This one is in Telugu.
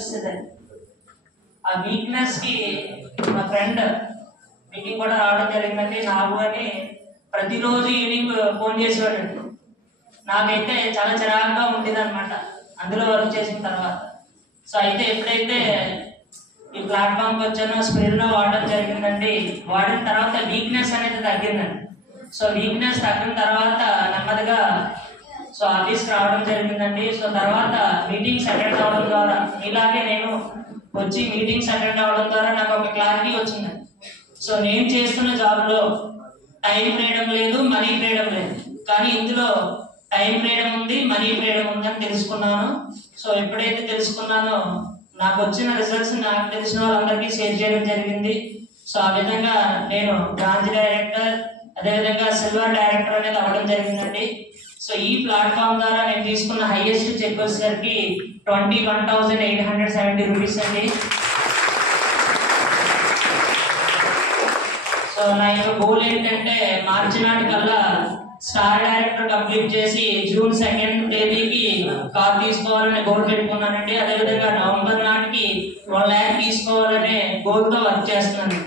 అనిపిస్తుంది. ఆ వీక్నెస్ కి మా ఫ్రెండ్ మీటింగ్ కూడా రావడం జరిగిందండి. నాకు అని ప్రతిరోజు ఈవినింగ్ ఫోన్ చేసేవాడండి. నాకైతే చాలా చిరాకుగా ఉండేది అనమాట అందులో వర్క్ చేసిన తర్వాత. సో అయితే ఎప్పుడైతే ఈ ప్లాట్ఫామ్కి వచ్చానో స్ప్రిల్ వాడడం జరిగిందండి. వాడిన తర్వాత వీక్నెస్ అనేది తగ్గిందండి. సో వీక్నెస్ తగ్గిన తర్వాత నెమ్మదిగా సో ఆఫీస్కి రావడం జరిగిందండి. సో తర్వాత మీటింగ్స్ అటెండ్ అవ్వడం ద్వారా ఇలాగే నేను వచ్చి మీటింగ్స్ అటెండ్ అవ్వడం ద్వారా నాకు ఒక క్లారిటీ వచ్చిందండి. సో నేను చేస్తున్న జాబ్లో టైం ఫ్రీడమ్ లేదు, మనీ ఫ్రీడమ్ లేదు. కానీ ఇందులో టైం ఫ్రీడమ్ ఉంది, మనీ ఫ్రీడమ్ ఉందని తెలుసుకున్నాను. సో ఎప్పుడైతే తెలుసుకున్నానో నాకు వచ్చిన రిజల్ట్స్ నాకు తెలిసిన వాళ్ళందరికీ షేర్ చేయడం జరిగింది. సో ఆ విధంగా నేను బ్రాంచ్ డైరెక్టర్, అదేవిధంగా సిల్వర్ డైరెక్టర్ అనేది అవ్వడం జరిగిందండి. సో ఈ ప్లాట్ఫామ్ ద్వారా నేను తీసుకున్న హైయెస్ట్ చెక్ వచ్చేసరికి 21,870 రూపీస్ అండి. సో నా యొక్క గోల్ ఏంటంటే మార్చి నాటికల్లా స్టార్ డైరెక్టర్ కంప్లీట్ చేసి జూన్ 2వ తేదీకి కార్ తీసుకోవాలని గోల్ పెట్టుకున్నానండి. అదేవిధంగా నవంబర్ నాటికి 1 lakh తీసుకోవాలనే గోల్ తో వర్క్ చేస్తున్నాను.